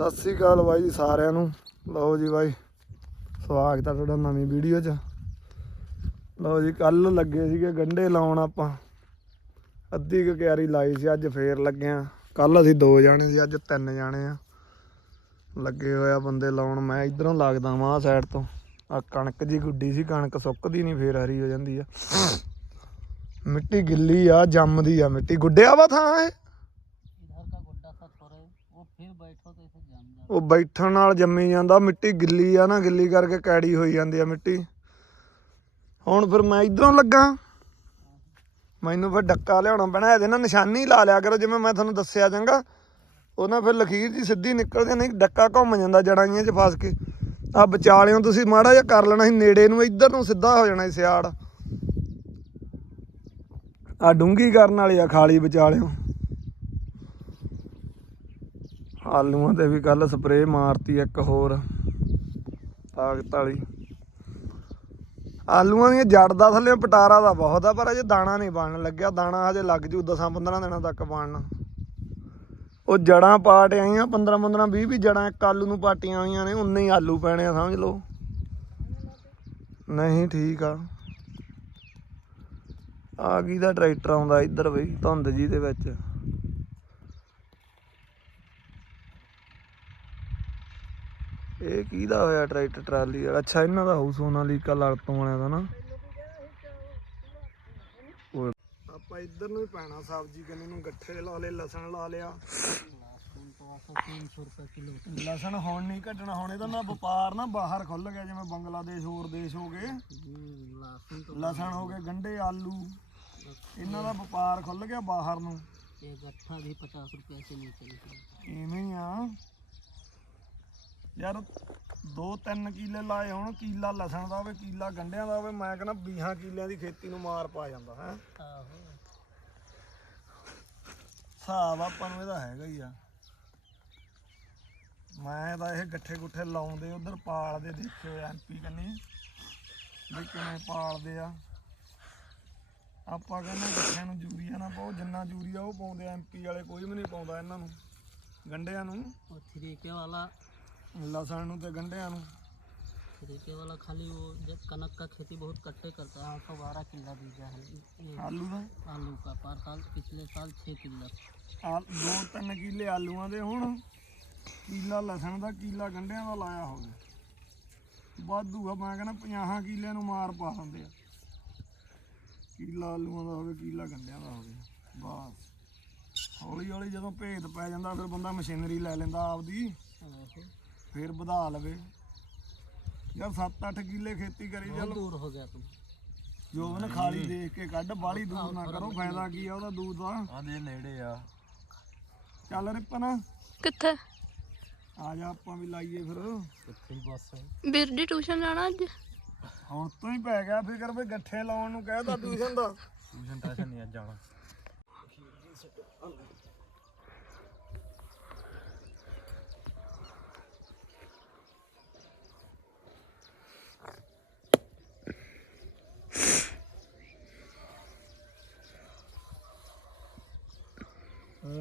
ਸਤਿ ਸ੍ਰੀ ਅਕਾਲ ਬਾਈ ਜੀ ਸਾਰਿਆਂ ਨੂੰ। ਲਓ ਜੀ ਬਾਈ, ਸਵਾਗਤ ਹੈ ਤੁਹਾਡਾ ਨਵੀਂ ਵੀਡੀਓ 'ਚ। ਲਓ ਜੀ ਕੱਲ ਲੱਗੇ ਸੀਗੇ ਗੰਡੇ ਲਾਉਣ ਆਪਾਂ। ਅੱਧੀ ਕੁ ਕਿਆਰੀ ਲਾਈ ਸੀ, ਅੱਜ ਫੇਰ ਲੱਗੇ ਆ। ਕੱਲ ਅਸੀਂ ਦੋ ਜਾਣੇ ਸੀ, ਅੱਜ ਤਿੰਨ ਜਾਣੇ ਆ। ਲੱਗੇ ਹੋਇਆ ਬੰਦੇ ਲਾਉਣ, ਮੈਂ ਇਧਰੋਂ ਲੱਗਦਾ ਵਾਂ ਆ ਸਾਈਡ ਤੋਂ। ਆ ਕਣਕ ਜੀ ਗੁੱਡੀ ਸੀ, ਕਣਕ ਸੁੱਕਦੀ ਨਹੀਂ ਫੇਰ ਹਰੀ ਹੋ ਜਾਂਦੀ ਆ। ਮਿੱਟੀ ਗਿੱਲੀ ਆ, ਜੰਮਦੀ ਆ ਮਿੱਟੀ। ਗੁੱਡਿਆ ਵਾ ਥਾਂ ਇਹ? ਉਹ ਬੈਠਣ ਨਾਲ ਜੰਮੀ ਜਾਂਦਾ, ਮਿੱਟੀ ਗਿੱਲੀ ਆ ਨਾ, ਗਿੱਲੀ ਕਰਕੇ ਕੈੜੀ ਹੋਈ ਜਾਂਦੀ ਆ ਮਿੱਟੀ। ਹੁਣ ਫਿਰ ਮੈਂ ਇਧਰੋਂ ਲੱਗਾ। ਮੈਨੂੰ ਫਿਰ ਡੱਕਾ ਲਿਆਉਣਾ ਪੈਣਾ, ਇਹਦੇ ਨਾਲ ਨਿਸ਼ਾਨੀ ਲਾ ਲਿਆ ਕਰੋ, ਜਿਵੇਂ ਮੈਂ ਤੁਹਾਨੂੰ ਦੱਸਿਆ ਚੰਗਾ। ਉਹਨਾਂ ਫਿਰ ਲਖੀਰ ਦੀ ਸਿੱਧੀ ਨਿਕਲਦੀ ਨਹੀਂ ਡੱਕਾ ਘੁੰਮ ਜਾਂਦਾ ਜੜਾਈਆਂ 'ਚ ਫਸ ਕੇ। ਆ ਵਿਚਾਲਿਓਂ ਤੁਸੀਂ ਮਾੜਾ ਜਿਹਾ ਕਰ ਲੈਣਾ ਸੀ, ਨੇੜੇ ਨੂੰ ਇੱਧਰ ਨੂੰ ਸਿੱਧਾ ਹੋ ਜਾਣਾ ਸੀ ਸਿਆੜ। ਆ ਡੂੰਗੀ ਕਰਨ ਵਾਲੀ ਆ ਖਾਲੀ ਵਿਚਾਲਿਓਂ। ਆਲੂਆਂ ਤੇ ਵੀ ਕੱਲ ਸਪਰੇਅ ਮਾਰਤੀ ਇੱਕ ਹੋਰ, ਤਾਕਤ ਵਾਲੀ। ਆਲੂਆਂ ਦੀਆਂ ਜੜ ਦਾ ਥੱਲੇ ਪਟਾਰਾ ਦਾ ਬਹੁਤ ਆ, ਪਰ ਅਜੇ ਦਾਣਾ ਨਹੀਂ ਬਣਨ ਲੱਗਿਆ। ਦਾਣਾ ਹਜੇ ਲੱਗ ਜੂ 10 15 ਦਿਨਾਂ ਤੱਕ ਬਣਨ। ਉਹ ਜੜਾਂ ਪਾਟ ਆਈਆਂ 15 15 20 20 ਜੜਾਂ ਇੱਕ ਆਲੂ ਨੂੰ ਪਾਟੀਆਂ ਹੋਈਆਂ ਨੇ, ਉਨੇ ਹੀ ਆਲੂ ਪੈਣੇ ਆ, ਸਮਝ ਲਓ। ਨਹੀਂ, ਠੀਕ ਆ। ਆ ਗਈ ਦਾ ਟਰੈਕਟਰ ਆਉਂਦਾ ਇੱਧਰ ਬਈ, ਧੁੰਦ ਜੀ ਦੇ ਵਿੱਚ। ਇਹ ਕਿਹਦਾ ਹੋਇਆ ਟਰੈਕਟਰ ਟਰਾਲੀ ਵਾਲਾ? ਅੱਛਾ ਇਹਨਾਂ ਦਾ ਹੋਊ ਸੋਨਾਲੀਕਾ ਲੜਤੋਂ ਵਾਲਿਆਂ ਦਾ ਨਾ। ਆਪਾਂ ਇੱਧਰ ਨੂੰ ਪੈਣਾ ਸਬਜ਼ੀ ਕੰਨੇ ਨੂੰ ਗੱਠੇ ਲਾ ਲੇ ਲਸਣ ਲਾ ਲਿਆ। ਲਸਣ ਹੁਣ ਨਹੀਂ ਘਟਣਾ ਹੁਣ ਇਹਦਾ ਨਾ ਵਪਾਰ ਨਾ ਬਾਹਰ ਖੁੱਲ ਗਿਆ ਜਿਵੇਂ ਬੰਗਲਾਦੇਸ਼ ਹੋਰ ਦੇਸ਼ ਹੋ ਗਏ। ਲਸਣ ਹੋ ਗਏ ਗੰਡੇ ਆਲੂ। ਇਹਨਾਂ ਦਾ ਵਪਾਰ ਖੁੱਲ ਗਿਆ ਬਾਹਰ ਨੂੰ। ਇਹ ਗੱਠਾ ਵੀ 50 ਰੁਪਏ ਸੇ ਨਹੀਂ ਚੱਲਦਾ ਇਵੇਂ ਆ। ਯਾਰ ਦੋ ਤਿੰਨ ਕਿੱਲੇ ਲਾਏ ਹੁਣ ਕਿੱਲਾ ਲਸਣ ਦਾ ਹੋਵੇ ਕਿੱਲਾ ਗੰਡਿਆਂ ਦਾ ਹੋਵੇ ਮੈਂ ਕਹਿੰਦਾ 20 ਕਿੱਲਿਆਂ ਦੀ ਖੇਤੀ ਨੂੰ ਮਾਰ ਪਾ ਜਾਂਦਾ ਹੈ। ਆਹੋ। ਹਿਸਾਬ ਆਪਾਂ ਨੂੰ ਇਹਦਾ ਹੈਗਾ ਹੀ ਆ। ਮੈਂ ਤਾਂ ਇਹ ਗੱਠੇ ਗੁੱਠੇ ਲਾਉਂਦੇ ਉਧਰ ਪਾਲਦੇ ਦੇਖਿਓ ਐਮਪੀ ਕੰਨੀ ਵੀ ਕਿਵੇਂ ਪਾਲਦੇ ਆ। ਆਪਾਂ ਕਹਿੰਦੇ ਗੱਠਿਆਂ ਨੂੰ ਯੂਰੀਆ ਨਾ ਪਾਓ ਜਿੰਨਾ ਯੂਰੀਆ ਉਹ ਪਾਉਂਦੇ ਐਮਪੀ ਵਾਲੇ ਕੋਈ ਵੀ ਨਹੀਂ ਪਾਉਂਦਾ ਇਹਨਾਂ ਨੂੰ ਗੰਡਿਆਂ ਨੂੰ। ਉਹ ਥਰੀਕੇ ਵਾਲਾ ਲਸਣ ਨੂੰ ਤੇ ਗੰਢਿਆਂ ਨੂੰ थ्रीके वाला खाली वो जब कनक का खेती बहुत कट्टे करता है तो बारह किला बीजा है ये ਆਲੂ ਦਾ आलू का पर साल पिछले साल छः किला ਆ ਦੋ ਤਿੰਨ ਕਿੱਲੇ ਆਲੂਆਂ ਦੇ ਹੁਣ ਕੀਲਾ ਲਸਣ ਦਾ ਕੀਲਾ ਗੰਢਿਆਂ ਦਾ ਲਾਇਆ ਹੋਵੇ ਵਾਧੂ ਆ ਮੈਂ ਕਹਿੰਦਾ 50 ਕਿੱਲਿਆਂ ਨੂੰ ਮਾਰ ਪਾ ਦਿੰਦੇ ਆ ਕੀਲਾ ਆਲੂਆਂ ਦਾ ਹੋਵੇ ਕੀਲਾ ਗੰਢਿਆਂ ਦਾ ਹੋਵੇ ਬਸ ਹੌਲੀ ਹੌਲੀ ਜਦੋਂ ਭੇਦ ਪੈ ਜਾਂਦਾ ਫਿਰ ਬੰਦਾ ਮਸ਼ੀਨਰੀ ਲੈ ਲੈਂਦਾ ਆਪਦੀ आहो ਫੇਰ ਵਧਾ ਲਵੇ। ਯਾਰ 7-8 ਕਿੱਲੇ ਖੇਤੀ ਕਰੀ ਚੱਲ। ਦੂਰ ਹੋ ਗਿਆ ਤੂੰ। ਜੋ ਨਾ ਖਾਲੀ ਦੇਖ ਕੇ ਕੱਢ ਬਾਲੀ ਦੂਰ ਨਾ ਕਰੋ ਫਾਇਦਾ ਕੀ ਆ ਉਹਦਾ ਦੂਰ ਦਾ। ਆ ਦੇ ਨੇੜੇ ਆ। ਚੱਲ ਰਿਪਨ। ਕਿੱਥੇ? ਆ ਜਾ ਆਪਾਂ ਵੀ ਲਾਈਏ ਫਿਰ। ਕਿੱਥੇ ਬਸ। ਵੀਰ ਦੀ ਟਿਊਸ਼ਨ ਜਾਣਾ ਅੱਜ? ਹੁਣ ਤੋਂ ਹੀ ਪੈ ਗਿਆ ਫਿਕਰ ਵੀ ਗੱਠੇ ਲਾਉਣ ਨੂੰ ਕਹਿਦਾ ਟਿਊਸ਼ਨ ਦਾ। ਟਿਊਸ਼ਨ ਟੈਸ਼ਨ ਨਹੀਂ ਜਾਣਾ।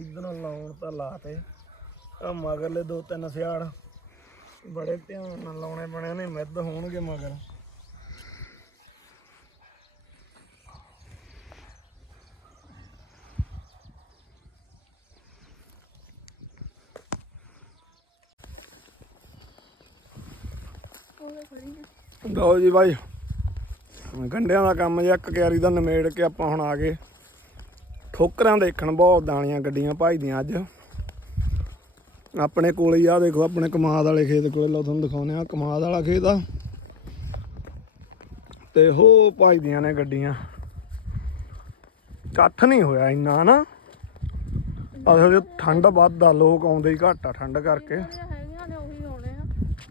ਇਧਰੋਂ ਲਾਉਣ ਤਾਂ ਲਾਤੇ। ਆ ਮਗਰਲੇ ਦੋ ਤਿੰਨ ਸਿਆੜ। ਬੜੇ ਧਿਆਨ ਨਾਲ ਲਾਉਣੇ ਬਣੇ ਨੇ ਮਿੱਧ ਹੋਣਗੇ ਮਗਰ। ਲਓ ਜੀ ਬਾਈ, ਗੰਡਿਆਂ ਦਾ ਕੰਮ ਜਿਹਾ ਇੱਕ ਕਿਆਰੀ ਦਾ ਨਿਮੇੜ ਕੇ ਆਪਾਂ ਹੁਣ ਆ ਗਏ। ਠੋਕਰਾਂ ਦੇਖਣ, ਬਹੁਤ ਦਾਣੀਆਂ ਗੱਡੀਆਂ ਭਜਦੀਆਂ ਅੱਜ। ਆਪਣੇ ਕੋਲ ਹੀ ਆ, ਦੇਖੋ, ਆਪਣੇ ਕਮਾਦ ਵਾਲੇ ਖੇਤ ਕੋਲੇ। ਲਓ, ਤੁਹਾਨੂੰ ਦਿਖਾਉਨੇ ਆ ਕਮਾਦ ਵਾਲਾ ਖੇਤ ਆ। ਤੇ ਹੋ ਭਜਦੀਆਂ ਨੇ ਗੱਡੀਆਂ। ਇਕੱਠ ਨਹੀਂ ਹੋਇਆ ਇੰਨਾ ਨਾ ਅਸਲ 'ਚ ਠੰਡ ਵੱਧ ਆ ਲੋਕ ਆਉਂਦੇ ਹੀ ਘੱਟ ਆ ਠੰਡ ਕਰਕੇ। ਹੈਗੀਆਂ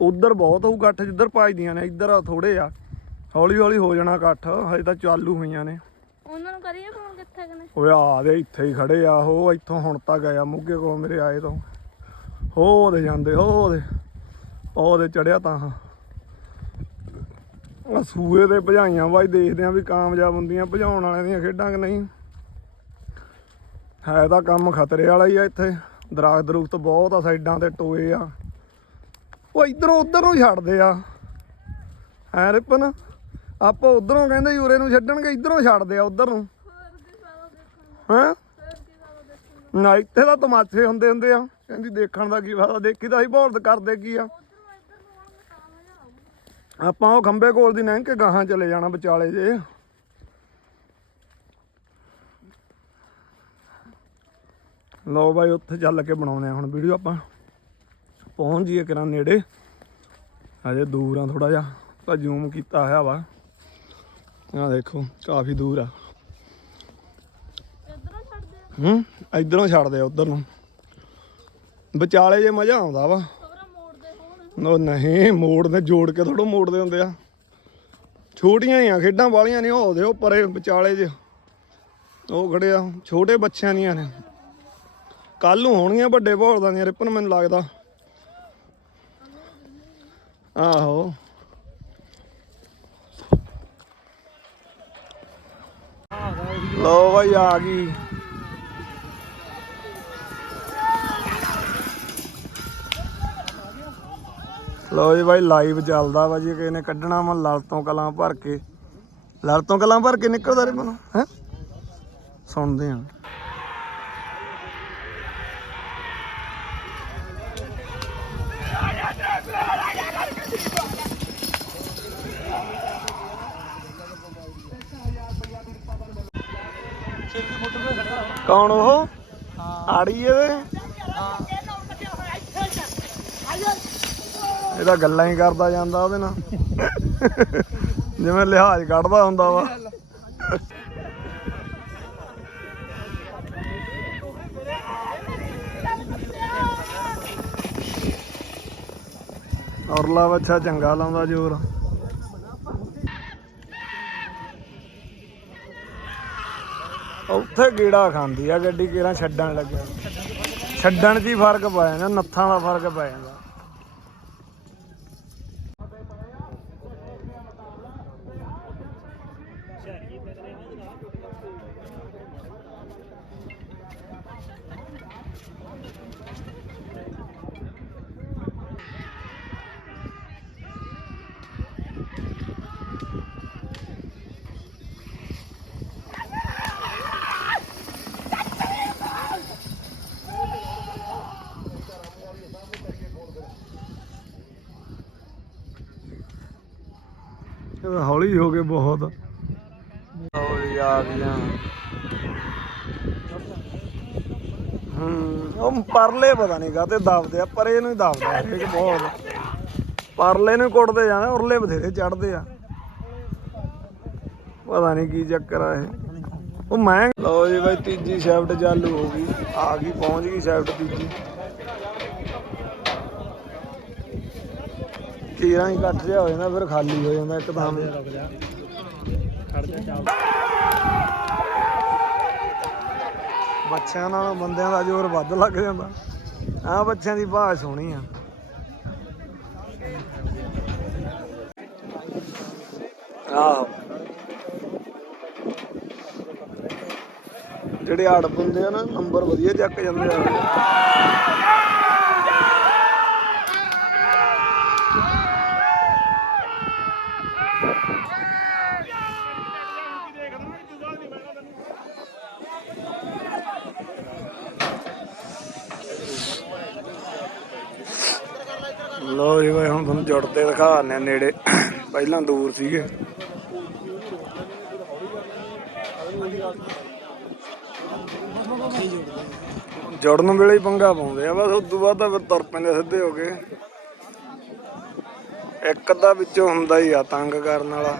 ਉਧਰ ਬਹੁਤ ਹੋਊ ਇਕੱਠ ਜਿੱਧਰ ਭਜਦੀਆਂ ਨੇ, ਇੱਧਰ ਥੋੜੇ ਆ। ਹੌਲੀ ਹੌਲੀ ਹੋ ਜਾਣਾ ਇਕੱਠ ਹਜੇ ਤਾਂ ਚਾਲੂ ਹੋਈਆਂ ਨੇ ਉਹਨਾਂ ਨੂੰ ਕਰੀਏ ਫੋਨ ਕਿੱਥੇ ਕਨੇ ਓਏ ਆ ਦੇ ਇੱਥੇ ਹੀ ਖੜੇ ਆ, ਹੋ ਇੱਥੋਂ ਹੁਣ ਤੱਕ ਆਇਆ ਮੁੱਗੇ ਕੋਲ ਮੇਰੇ ਆਏ ਤੋਂ। ਹੋ ਦੇ ਜਾਂਦੇ, ਹੋ ਦੇ। ਉਹ ਦੇ ਚੜਿਆ ਤਾਂ ਆ ਸੂਏ ਦੇ ਭਜਾਈਆਂ ਬਾਈ ਦੇਖਦੇ ਆ ਵੀ ਕਾਮਯਾਬ ਹੁੰਦੀਆਂ, ਭਜਾਉਣ ਵਾਲਿਆਂ ਦੀਆਂ ਖੇਡਾਂ ਕਿ ਨਹੀਂ। ਹੈ ਤਾਂ ਕੰਮ ਖਤਰੇ ਵਾਲਾ ਹੀ ਆ ਇੱਥੇ। ਦਰਖਤ ਦਰੁਖਤ ਬਹੁਤ ਆ ਸਾਈਡਾਂ ਤੇ ਟੋਏ ਆ। ਉਹ ਇਧਰੋਂ ਉਧਰ ਨੂੰ ਛੱਡਦੇ ਆ। ਐ ਰਿਪਨ? ਆਪਾਂ ਉਧਰੋਂ ਕਹਿੰਦੇ ਯੂਰੇ ਨੂੰ ਛੱਡਣਗੇ, ਇਧਰੋਂ ਛੱਡਦੇ ਆ, ਉਧਰ ਨੂੰ। ਹਾਂ? ਨਾ ਇੱਥੇ ਤਾਂ ਤਮਾਸ਼ੇ ਹੁੰਦੇ ਹੁੰਦੇ ਆ। ਕਹਿੰਦੀ ਦੇਖਣ ਦਾ ਕੀ ਫਾਇਦਾ, ਦੇਖੀ ਤਾਂ ਅਸੀਂ ਬੋਲਦ ਕਰਦੇ ਕੀ ਆ। ਆਪਾਂ ਉਹ ਖੰਬੇ ਕੋਲ ਦੀ ਲੰਘ ਕੇ ਗਾਹਾਂ ਚਲੇ ਜਾਣਾ ਵਿਚਾਲੇ ਜੇ। ਲਓ ਬਾਈ, ਉੱਥੇ ਚੱਲ ਕੇ ਬਣਾਉਣੇ ਆ ਹੁਣ ਵੀਡੀਓ ਆਪਾਂ। ਪਹੁੰਚ ਜੀਏ ਕਿਰਾਂ ਨੇੜੇ। ਅਜੇ ਦੂਰ ਆ ਥੋੜਾ ਜਿਹਾ, ਤਾਂ ਜ਼ੂਮ ਕੀਤਾ ਹੋਇਆ ਵਾ। ਆ ਦੇਖੋ, ਕਾਫੀ ਦੂਰ ਆ। ਹੂੰ? ਇਧਰੋਂ ਛੱਡਦੇ ਆ ਉਧਰ ਨੂੰ। ਵਿਚਾਲੇ ਜੇ ਮਜ਼ਾ ਆਉਂਦਾ ਵਾ। ਖਬਰਾਂ ਮੋੜਦੇ ਉਹ ਨਹੀਂ, ਮੋੜ ਜੋੜ ਕੇ ਥੋੜੋ ਮੋੜਦੇ ਹੁੰਦੇ ਆ। ਛੋਟੀਆਂ ਹੀ ਆ, ਖੇਡਾਂ ਵਾਲੀਆਂ ਨਹੀਂ ਹੋਦੇ ਉਹ ਪਰੇ ਵਿਚਾਲੇ ਜੇ। ਉਹ ਖੜੇ ਆ, ਛੋਟੇ ਬੱਚਿਆਂ ਦੀਆਂ ਨੇ। ਕੱਲ ਨੂੰ ਹੋਣਗੀਆਂ ਵੱਡੇ ਭੌਰਦਾਂ ਦੀਆਂ, ਰਿਪਨ ਮੈਨੂੰ ਲੱਗਦਾ। ਆਹੋ। ਲੋ ਭਾਈ ਆ ਗਈ। ਲਓ ਜੀ ਬਾਈ ਲਾਈਵ ਚੱਲਦਾ ਵਾ ਜੀ, ਕਿਸੇ ਨੇ ਕੱਢਣਾ ਵਾ ਲੜ ਤੋਂ ਕਲਾਂ ਭਰ ਕੇ। ਲੜ ਤੋਂ ਕਲਾਂ ਭਰ ਕੇ ਨਿਕਲਦਾ ਰੇ ਮਨ, ਹੈ? ਸੁਣਦੇ ਆ। ਕੌਣ ਉਹ? ਆੜੀਏ ਇਹਦੇ? ਇਹਦਾ ਗੱਲਾਂ ਹੀ ਕਰਦਾ ਜਾਂਦਾ ਉਹਦੇ ਨਾਲ। ਜਿਵੇਂ ਲਿਹਾਜ਼ ਕੱਢਦਾ ਹੁੰਦਾ ਵਾ। ਔਰਲਾ ਬੱਚਾ ਚੰਗਾ ਲਾਉਂਦਾ ਜ਼ੋਰ। ਉੱਥੇ ਗੇੜਾ ਖਾਂਦੀ ਆ ਗੱਡੀ ਕਿਹੜਾ ਛੱਡਣ ਲੱਗਿਆ ਛੱਡਣ 'ਚ ਹੀ ਫ਼ਰਕ ਪੈ ਜਾਂਦਾ, ਨੱਥਾਂ ਦਾ ਫ਼ਰਕ ਪੈ ਜਾਂਦਾ। ਹੌਲੀ ਹੋ ਗਏ ਬਹੁਤ। ਹੌਲੀ ਆ ਗਈਆਂ ਹੂੰ, ਉਹ ਪਰਲੇ ਪਤਾ ਨਹੀਂ ਕਾਤੇ ਦਬਦੇ ਆ, ਪਰੇ ਨੂੰ ਹੀ ਦਬਦੇ ਆ ਇਹ ਬਹੁਤ। ਪਰਲੇ ਨੂੰ ਕੁੱਟਦੇ ਜਾਣਾ, ਉਰਲੇ ਬਥੇਰੇ ਚੜਦੇ ਆ। ਪਤਾ ਨਹੀਂ ਕੀ ਚੱਕਰ ਆ ਇਹ। ਉਹ ਮੈਂ ਲਓ ਜੀ ਬਾਈ, ਤੀਜੀ ਸ਼ਿਫਟ ਚਾਲੂ ਹੋ ਗਈ। ਆ ਗਈ, ਪਹੁੰਚ ਗਈ ਸ਼ਿਫਟ ਤੀਜੀ। ਕੀਰਾਂ ਹੀ ਕੱਟ ਜਿਹਾ ਹੋ ਜਾਂਦਾ ਫਿਰ ਖਾਲੀ ਹੋ ਜਾਂਦਾ ਇੱਕਦਮ ਬੱਚਿਆਂ ਨਾਲ ਬੰਦਿਆਂ ਦਾ ਜ਼ੋਰ ਵੱਧ ਲੱਗ ਜਾਂਦਾ। ਆ ਬੱਚਿਆਂ ਦੀ ਬਾਤ ਸੋਹਣੀ ਆ। ਆਹੋ। ਜਿਹੜੇ ਆੜ ਬੰਦੇ ਆ ਨਾ ਨੰਬਰ ਵਧੀਆ ਚੱਕ ਜਾਂਦੇ ਆ। ਲੋ ਜੀ ਬਾਈ, ਹੁਣ ਤੁਹਾਨੂੰ ਜੁੜਦੇ ਦਿਖਾਣੇ ਨੇੜੇ। ਪਹਿਲਾਂ ਦੂਰ ਸੀਗੇ। ਜੁੜਨ ਵੇਲੇ ਹੀ ਪੰਗਾ ਪਾਉਂਦੇ ਆ, ਬਸ ਉਸ ਤੋਂ ਬਾਅਦ ਤਾਂ ਫਿਰ ਤੁਰ ਪੈਂਦੇ ਸਿੱਧੇ ਹੋ ਕੇ। ਇੱਕ ਅੱਧਾ ਵਿੱਚੋਂ ਹੁੰਦਾ ਹੀ ਆ ਤੰਗ ਕਰਨ ਵਾਲਾ।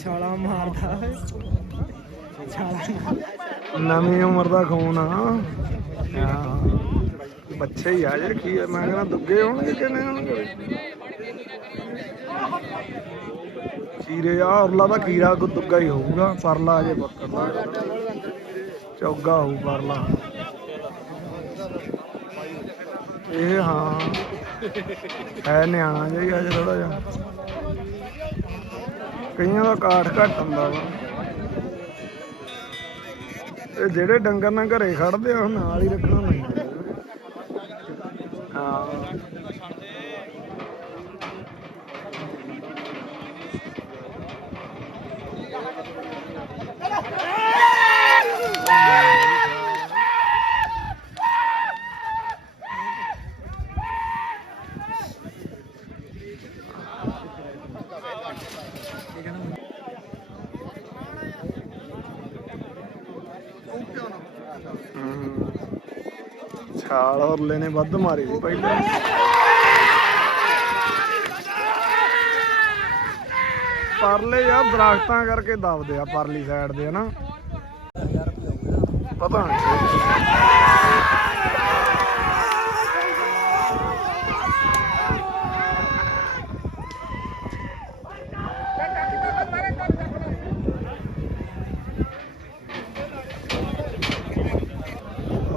ਛਾਲਾ ਮਾਰਦਾ। ਨਵੀਂ ਉਮਰ ਦਾ ਖੂਨ ਆ। ਬੱਚੇ ਹੀ ਆ ਜੇ ਕੀ ਮੈਂ ਕਹਿੰਦਾ ਦੁੱਗੇ ਹੋਣਗੇ ਕਿ ਹੋਣਗੇ? ਖੀਰੇ ਆ, ਉਰਲਾ ਦਾ ਖੀਰਾ ਕੋ ਦੁੱਗਾ ਹੀ ਹੋਊਗਾ, ਪਰਲਾ ਅਜੇ ਪੱਕਦਾ ਚੌਗਾ ਹੋਊ ਪਰਲਾ। ਇਹ ਹਾਂ। ਹੈ ਨਿਆਣਾ ਜਿਹਾ ਹੀ ਅਜੇ ਥੋੜਾ ਜਿਹਾ। ਕਈਆਂ ਦਾ ਕਾਠ ਘੱਟ ਹੁੰਦਾ ਵਾ। ਇਹ ਜਿਹੜੇ ਡੰਗਰ ਨਾਲ ਘਰੇ ਖੜਦੇ ਆ, ਉਹ ਨਾਲ ਹੀ ਰੱਖਣਾ ਪੈਂਦਾ। ਹਾਂ। ਛਾਲ ਔਰਲੇ ਨੇ ਵੱਧ ਮਾਰੀ ਸੀ ਪਹਿਲੇ ਪਰਲੇ ਯਾਰ ਦਰਖਤਾਂ ਕਰਕੇ ਦਬਦੇ ਆ, ਪਰਲੀ ਸਾਈਡ ਦੇ ਹਨਾ। ਪਤਾ ਨਹੀਂ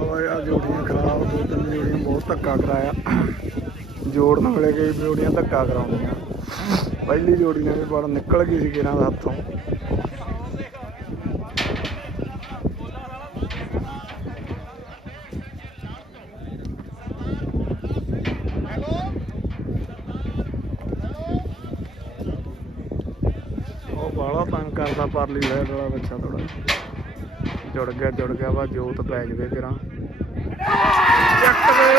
ਓਏ ਆ ਜੋੜੀਆਂ ਬਹੁਤ ਧੱਕਾ ਕਰਾਇਆ। ਜੋੜਨ ਵੇਲੇ ਕਈ ਜੋੜੀਆਂ ਧੱਕਾ ਕਰਾਉਂਦੀਆਂ। ਪਹਿਲੀ ਜੋੜੀ ਨੇ ਵੀ ਬੜਾ ਨਿਕਲ ਗਈ ਸੀ ਕਿਰਾਂ ਦਾ ਹੱਥੋਂ। ਉਹ ਬਾਲਾ ਤੰਗ ਕਰਦਾ ਪਰਲੀ ਸਾਈਡ ਵਾਲਾ ਬੱਚਾ ਥੋੜਾ ਜੁੜ ਗਿਆ ਜੁੜ ਗਿਆ ਵਾ ਜੋਤ ਪੈ ਜਵੇ ਕਿਰਾਂ ਚੱਕ ਦੇ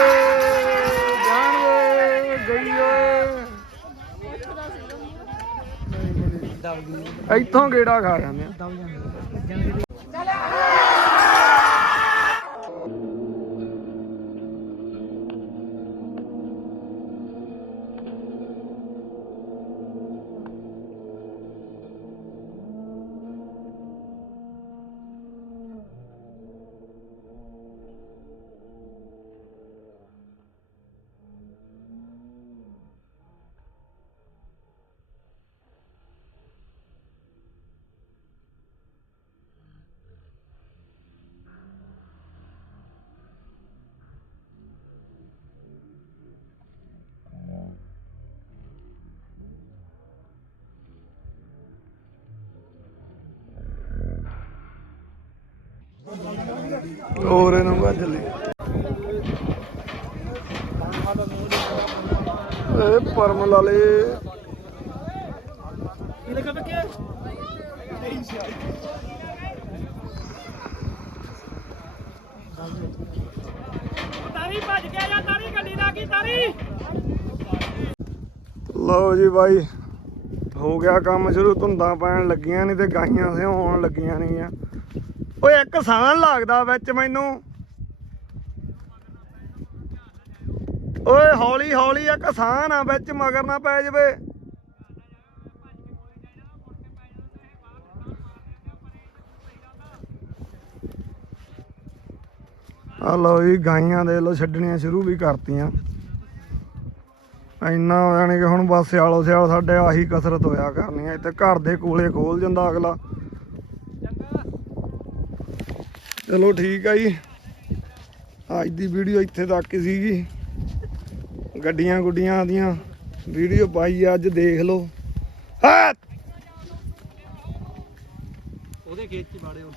ਜਾਣ ਦੇ ਗਈ ਓਏ ਇੱਥੋਂ ਗੇੜਾ ਖਾ ਜਾਂਦੇ ਆ। ਹੋਰ ਇਹਨੂੰ ਵੱਜ ਲਈ ਇਹ ਪਰਮ ਲਾਲੇ। ਲਓ ਜੀ ਬਾਈ, ਹੋ ਗਿਆ ਕੰਮ ਸ਼ੁਰੂ, ਧੁੰਦਾਂ ਪੈਣ ਲੱਗੀਆਂ ਨਹੀਂ ਤੇ ਗਾਈਆਂ ਸੇ ਹੋਣ ਲੱਗੀਆਂ ਨਹੀਂ ਆ। ਓਏ ਇੱਕ ਸਾਨ ਲੱਗਦਾ ਵਿੱਚ ਮੈਨੂੰ। ਓਏ, ਹੌਲੀ ਹੌਲੀ ਇੱਕ ਸਾਨ ਆ ਵਿੱਚ, ਮਗਰ ਨਾ ਪੈ ਜਵੇ। ਆ ਲਓ ਜੀ, ਗਾਈਆਂ ਦੇ ਲੋ ਛੱਡਣੀਆਂ ਸ਼ੁਰੂ ਵੀ ਕਰਤੀਆਂ। ਇੰਨਾ ਹੋ ਜਾਣੀ ਕਿ ਹੁਣ ਬਸ ਸਿਆਲੋ ਸਿਆਲ ਸਾਡੇ ਆਹੀ ਕਸਰਤ ਹੋਇਆ ਕਰਨੀ ਹੈ ਤੇ ਘਰ ਦੇ ਕੋਲੇ ਖੋਲ ਜਾਂਦਾ ਅਗਲਾ। ਚਲੋ ਠੀਕ ਆ ਜੀ। ਅੱਜ ਦੀ ਵੀਡੀਓ ਇੱਥੇ ਤੱਕ ਹੀ ਸੀਗੀ। ਗੱਡੀਆਂ ਗੁੱਡੀਆਂ ਦੀਆਂ ਵੀਡੀਓ ਪਾਈ ਅੱਜ ਦੇਖ ਲਓ। ਹਾਂ ਉਹਦੇ ਖੇਤ 'ਚ ਬਾੜੇ ਉਹ